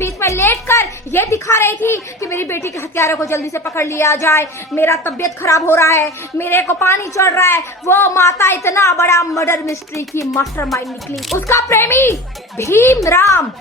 बीच में लेटकर ये दिखा रही थी कि मेरी बेटी के हत्यारों को जल्दी से पकड़ लिया जाए, मेरा तबीयत खराब हो रहा है, मेरे को पानी चढ़ रहा है। वो माता इतना बड़ा मर्डर मिस्ट्री की मास्टरमाइंड निकली। उसका प्रेमी भीमराम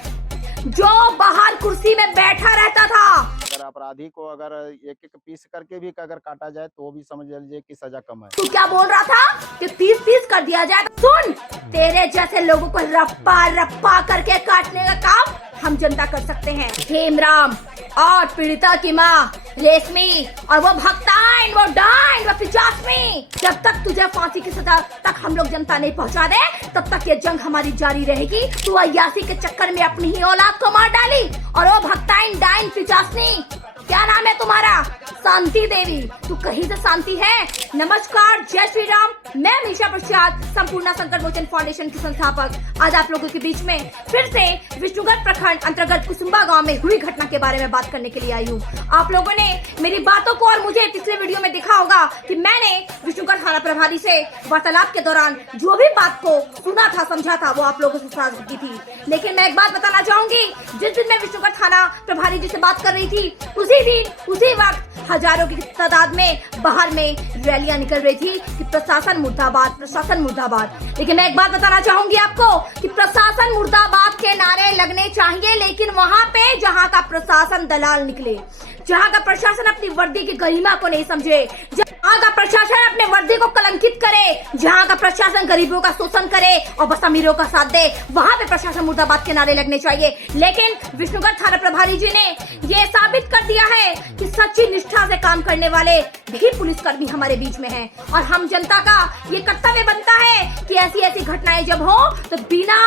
जो बाहर कुर्सी में बैठा रहता था। अगर अपराधी को अगर एक एक पीस करके भी अगर काटा जाए तो भी समझ लीजिए कि सजा कम है। तू क्या बोल रहा था कि पीस पीस कर दिया जाए? सुन, तेरे जैसे लोगों को रप्पा रप्पा करके काटने का काम हम जनता कर सकते हैं। भीमराम और पीड़िता की माँ रेशमी और वो भक्ताइन, वो डाइन, वो पिचासमी, जब तक तुझे फांसी की सजा तक हम लोग जनता नहीं पहुँचा दे तब तक ये जंग हमारी जारी रहेगी। तू अय्यासी के चक्कर में अपनी ही औलाद को मार डाली। और वो भक्ताइन, डाइन, पिचासमी, क्या नाम है तुम्हारा? शांति देवी। तू कहीं से शांति है? नमस्कार, जय श्री राम। मैं मीशा प्रसाद, संपूर्ण संकट मोचन फाउंडेशन की संस्थापक, आज आप लोगों के बीच में फिर से विष्णुगढ़ प्रखंड अंतर्गत कुसुम्बा गांव में हुई घटना के बारे में बात करने के लिए आई हूँ। आप लोगों ने मेरी बातों को और मुझे पिछले वीडियो में देखा होगा कि मैंने विष्णुगढ़ थाना प्रभारी से वार्तालाप के दौरान जो भी बात को सुना था, समझा था, वो आप लोगों से साझा की थी। लेकिन मैं एक बात बताना चाहूंगी, जिस दिन मैं विष्णुगढ़ थाना प्रभारी जी से बात कर रही थी उसी दिन उसी वक्त हजारों की तादाद में बाहर में रैलियां निकल रही थी कि प्रशासन मुर्दाबाद, प्रशासन मुर्दाबाद। लेकिन मैं एक बात बताना चाहूंगी आपको कि प्रशासन मुर्दाबाद के नारे लगने चाहिए, लेकिन वहां पे जहां का प्रशासन दलाल निकले, जहां का प्रशासन अपनी वर्दी की गरिमा को नहीं समझे, जहां का प्रशासन अपने वर्दी को कलंकित करे, जहां का प्रशासन गरीबों का शोषण करे और बस अमीरों का साथ दे, वहां पे प्रशासन मुर्दाबाद के नारे लगने चाहिए। लेकिन विष्णुगढ़ थाना प्रभारी जी ने ये साबित कर दिया है कि सच्ची निष्ठा से काम करने वाले भी पुलिसकर्मी हमारे बीच में हैं। और हम जनता का ये कर्तव्य बनता है कि ऐसी ऐसी घटनाएं जब हो तो बिना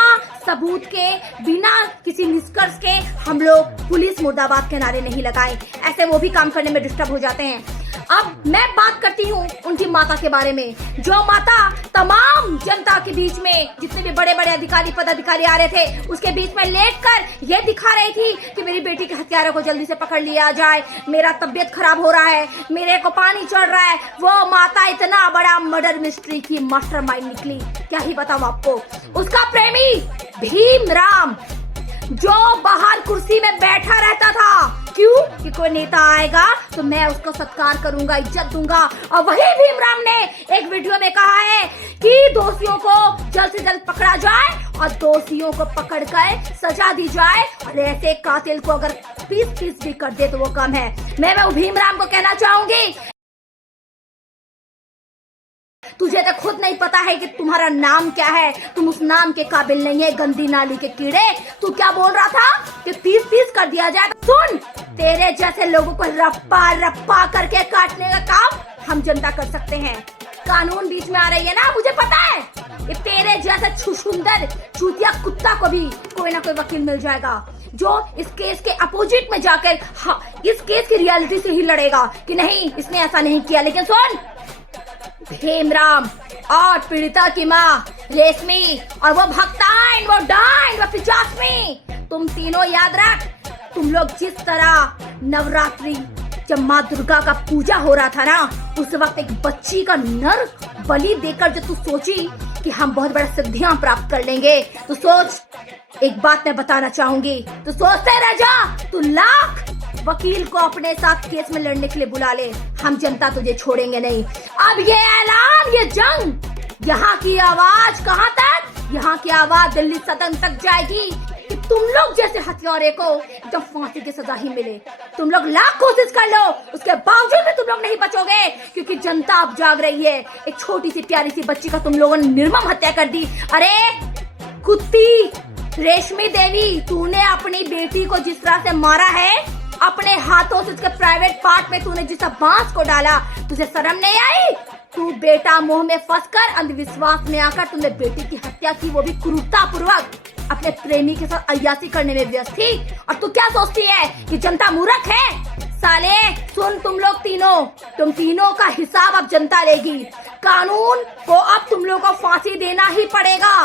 सबूत के, बिना किसी निष्कर्ष के हम लोग पुलिस मुर्दाबाद के नारे नहीं लगाएं। ऐसे वो भी काम करने में डिस्टर्ब हो जाते हैं। अब मैं बात करती हूँ उनकी माता के बारे में, जो माता तमाम जनता के बीच में, जितने भी बड़े बड़े अधिकारी पदाधिकारी आ रहे थे, उसके बीच में लेटकर ये दिखा रही थी कि मेरी बेटी के हत्यारों को जल्दी से पकड़ लिया जाए, मेरा तबीयत खराब हो रहा है, मेरे को पानी चढ़ रहा है। वो माता इतना बड़ा मर्डर मिस्ट्री की मास्टरमाइंड निकली, क्या ही बताऊं आपको। उसका प्रेमी भीमराम जो बाहर कुर्सी में बैठा रहता था, क्यों? कि कोई नेता आएगा तो मैं उसको सत्कार करूंगा, इज्जत दूंगा। और वही भीमराम ने एक वीडियो में कहा है कि दोषियों को जल्द से जल्द पकड़ा जाए और दोषियों को पकड़कर सजा दी जाए, और ऐसे कातिल को अगर पीस पीस भी कर दे तो वो कम है। मैं भीमराम को कहना चाहूंगी, तुझे तो खुद नहीं पता है कि तुम्हारा नाम क्या है, तुम उस नाम के काबिल नहीं है, गंदी नाली के कीड़े। तू क्या बोल रहा था कि पीस पीस कर दिया जाए? सुन, तेरे जैसे लोगों को रप्पा रप्पा करके काटने का काम हम जनता कर सकते हैं। कानून बीच में आ रही है ना, मुझे पता है। ये तेरे जैसे छुछुंदर चूतिया कुत्ता को भी कोई ना कोई वकील मिल जाएगा जो इस केस के अपोजिट में जाकर इस केस की रियलिटी से ही लड़ेगा कि नहीं, इसने ऐसा नहीं किया। लेकिन सुन, भीमराम और पीड़िता की माँ रेशमी और वो भक्ताइन, वो डाइन, वो पिचासमी, तुम तीनों याद रख, तुम लोग जिस तरह नवरात्रि जब माँ दुर्गा का पूजा हो रहा था ना, उस वक्त एक बच्ची का नर बलि देकर जो तू सोची कि हम बहुत बड़ा सिद्धियां प्राप्त कर लेंगे, तो सोच, एक बात मैं बताना चाहूंगी, तो सोचते रह जा, तू लाख वकील को अपने साथ केस में लड़ने के लिए बुला ले, हम जनता तुझे छोड़ेंगे नहीं। अब ये ऐलान, ये जंग, यहाँ की आवाज कहाँ तक? यहाँ की आवाज दिल्ली सदन तक जाएगी कि तुम लोग जैसे हत्यारे को एकदम फांसी की सजा ही मिले। तुम लोग लाख कोशिश कर लो, उसके बावजूद भी तुम लोग नहीं बचोगे, क्योंकि जनता अब जाग रही है। एक छोटी सी प्यारी सी बच्ची का तुम लोगों ने निर्मम हत्या कर दी। अरे कुत्ती रेशमी देवी, तूने अपनी बेटी को जिस तरह से मारा है, अपने हाथों से उसके प्राइवेट पार्ट में तूने जिस बांस को डाला, तुझे शर्म नहीं आई? तू बेटा मोह में फंसकर अंधविश्वास में आकर तुमने बेटी की हत्या की, वो भी क्रूरता पूर्वक अपने प्रेमी के साथ अय्यासी करने में व्यस्त थी। और तू क्या सोचती है कि जनता मूर्ख है? साले सुन, तुम तीनों का हिसाब अब जनता लेगी। कानून को अब तुम लोग को फांसी देना ही पड़ेगा।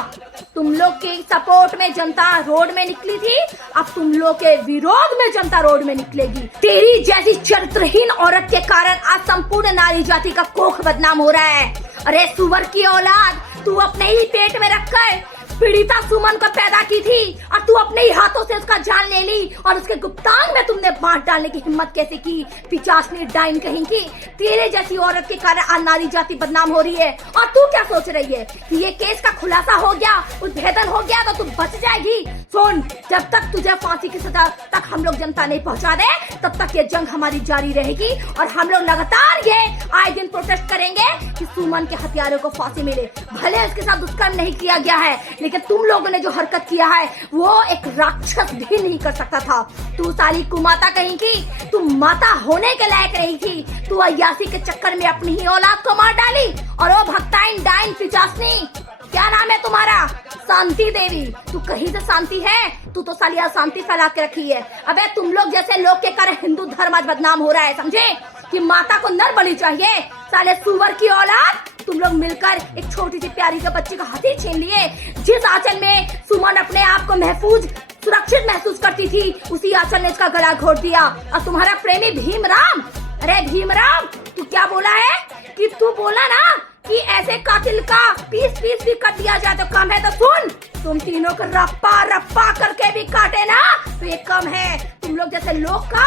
तुम लोग के सपोर्ट में जनता रोड में निकली थी, अब तुम लोग के विरोध में जनता रोड में निकलेगी। तेरी जैसी चरित्रहीन औरत के कारण आज संपूर्ण नारी जाति का कोख बदनाम हो रहा है। अरे सुअर की औलाद, तू अपने ही पेट में रखकर पीड़िता सुमन को पैदा की थी और तू अपने ही हाथों से उसका जान ले ली और उसके गुप्तांग में तुमने बांट डालने की हिम्मत कैसे की? पिचासनी डाइन कहीं की। तेरे जैसी औरत के कारण आज नारी जाति बदनाम हो रही है और तू क्या सोच रही है कि ये केस का खुलासा हो गया, उद्भेदन हो गया तो तू बच जाएगी? सुन, जब तक तुझे फांसी की सजा तक हम लोग जनता नहीं पहुंचा दे तब तक ये जंग हमारी जारी रहेगी और हम लोग लगातार ये आए दिन प्रोटेस्ट करेंगे कि सुमन के हत्यारों को फांसी मिले। भले उसके साथ दुष्कर्म नहीं किया गया है, लेकिन तुम लोगों ने जो हरकत किया है वो एक राक्षस भी नहीं कर सकता था। तू साली कुमाता कहीं की, तू माता होने के लायक नहीं थी। तू अय्यासी के चक्कर में अपनी ही औलाद को मार डाली। और वो भक्ताइन डाइन पिचासनी, क्या नाम है तुम्हारा? शांति देवी। तू कहीं से शांति है? तू तो साली अशांति फैला के रखी है। अबे तुम लोग जैसे लोग के कारण हिंदू धर्म आज बदनाम हो रहा है, समझे? कि माता को नर बलि चाहिए। साले सुअर की औलाद, तुम लोग मिलकर एक छोटी सी प्यारी सी बच्ची का हथी छीन लिए। जिस आंचल में सुमन अपने आप को महफूज सुरक्षित महसूस करती थी, उसी आंचल ने इसका गला घोट दिया। और तुम्हारा प्रेमी भीमराम, अरे भीमराम, तू क्या बोला है कि तू बोला ना कि ऐसे कातिल का पीस पीस भी कर दिया जाए तो कम है? तो सुन, तुम तीनों को रप्पा रप्पा करके भी काटे ना तो ये कम है। तुम लोग जैसे लोग का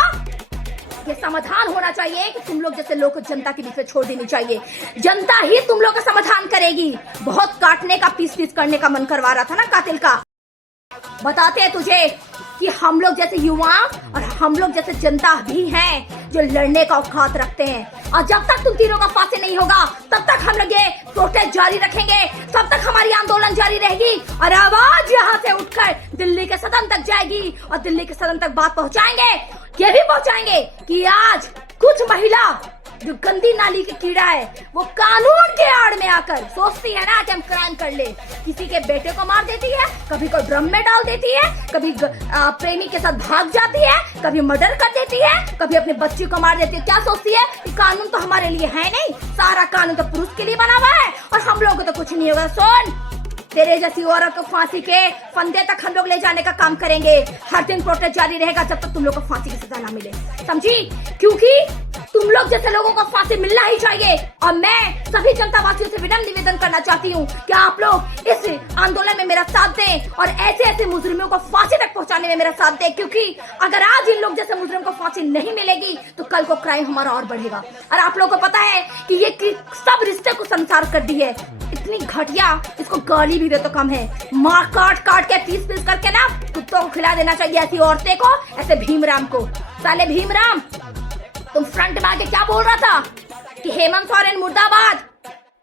ये समाधान होना चाहिए कि तुम लोग जैसे लोग को जनता के बीच में छोड़ देनी चाहिए। जनता ही तुम लोग का समाधान करेगी। बहुत काटने का, पीस पीस करने का मन करवा रहा था ना कातिल का। बताते हैं तुझे कि हम लोग जैसे युवा और हम लोग जैसे जनता भी हैं जो लड़ने का औकात रखते हैं। और जब तक तुम तीनों का फांसी नहीं होगा तब तक हम लोग ये प्रोटेस्ट जारी रखेंगे, तब तक हमारी आंदोलन जारी रहेगी। और आवाज यहाँ से उठकर दिल्ली के सदन तक जाएगी और दिल्ली के सदन तक बात पहुँचाएंगे। ये भी पहुँचाएंगे कि आज कुछ महिला जो गंदी नाली की कीड़ा है वो कानून के आड़ में आकर सोचती है ना कि हम क्राइम कर ले। किसी के बेटे को मार देती है, कभी कोई ड्रम में डाल देती है, कभी प्रेमी के साथ भाग जाती है, कभी मर्डर कर देती है, कभी अपने बच्ची को मार देती है। क्या सोचती है कि कानून तो हमारे लिए है नहीं, सारा कानून तो पुरुष के लिए बना हुआ है और हम लोगों को तो कुछ नहीं होगा। सुन, तेरे जैसी औरत को फांसी के फंदे तक हम लोग ले जाने का काम करेंगे। हर दिन प्रोटेस्ट जारी रहेगा जब तक तुम लोग को फांसी की सजा ना मिले, समझी? क्योंकि तुम लोग जैसे लोगों को फांसी मिलना ही चाहिए। और मैं सभी जनता वासियों से विनम्र निवेदन करना चाहती हूँ कि आप लोग इस आंदोलन में मेरा साथ दें और ऐसे ऐसे मुजरिमों को फांसी तक पहुँचाने में मेरा साथ दें। क्योंकि अगर आज इन लोग जैसे मुजरिम को फांसी नहीं मिलेगी तो कल को क्राइम हमारा और बढ़ेगा। और आप लोगों को पता है कि ये सब रिश्ते को संसार कर दी है। इतनी घटिया, इसको गाली भी दे तो कम है। मार काट काट के पीस पीस करके ना कुत्तों को खिला देना चाहिए, ऐसी औरतें को, ऐसे भीमराम को। साले भीमराम, तुम फ्रंट में आके क्या बोल रहा था कि हेमंत सोरेन मुर्दाबाद,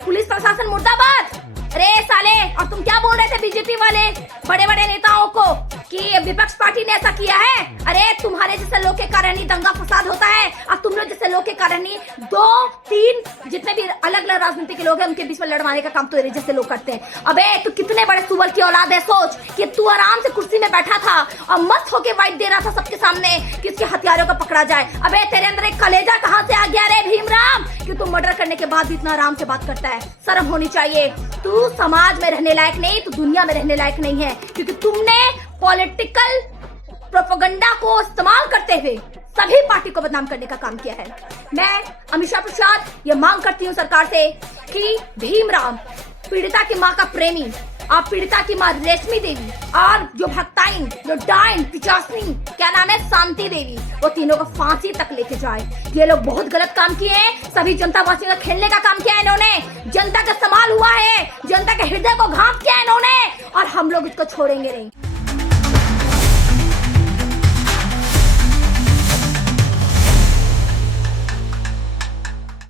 पुलिस प्रशासन मुर्दाबाद? अरे साले, और तुम क्या बोल रहे थे बीजेपी वाले बड़े बड़े नेताओं को कि विपक्ष पार्टी ने ऐसा किया है? अरे तुम्हारे जैसे लोग के कारण ही दंगा फसाद होता है और तुम लोग जैसे लोग के कारण ही 2-3 जितने भी अलग अलग राजनीति के लोग हैं उनके बीच में लड़वाने का काम तो तेरे जैसे लोग करते हैं। अबे तू कितने बड़े सुअर की औलाद है। सोच कि तू आराम से कुर्सी में बैठा था और मस्त होके वाइट दे रहा था सबके सामने कि इसके हथियारों को पकड़ा जाए। अबे तेरे अंदर एक कलेजा कहाँ से आ गया रे भीमराम कि तू मर्डर करने के बाद भी इतना आराम से बात करता है? शर्म होनी चाहिए। तू समाज में रहने लायक नहीं, तू दुनिया में रहने लायक नहीं है, क्योंकि तुमने पॉलिटिकल प्रोपेगेंडा को इस्तेमाल करते हुए सभी पार्टी को बदनाम करने का काम किया है। मैं अमीषा प्रसाद ये मांग करती हूँ सरकार से कि भीमराम, पीड़िता की माँ का प्रेमी, आप पीड़िता की माँ रेशमी देवी और जो भक्ताइन, जो डाइन पिचासनी, क्या नाम है, शांति देवी, वो तीनों को फांसी तक लेके जाए। ये लोग बहुत गलत काम किए हैं। सभी जनता वासियों का खेलने का काम किया है इन्होंने। जनता का इस्तेमाल हुआ है, जनता के हृदय को घात किया है इन्होंने और हम लोग इसको छोड़ेंगे नहीं।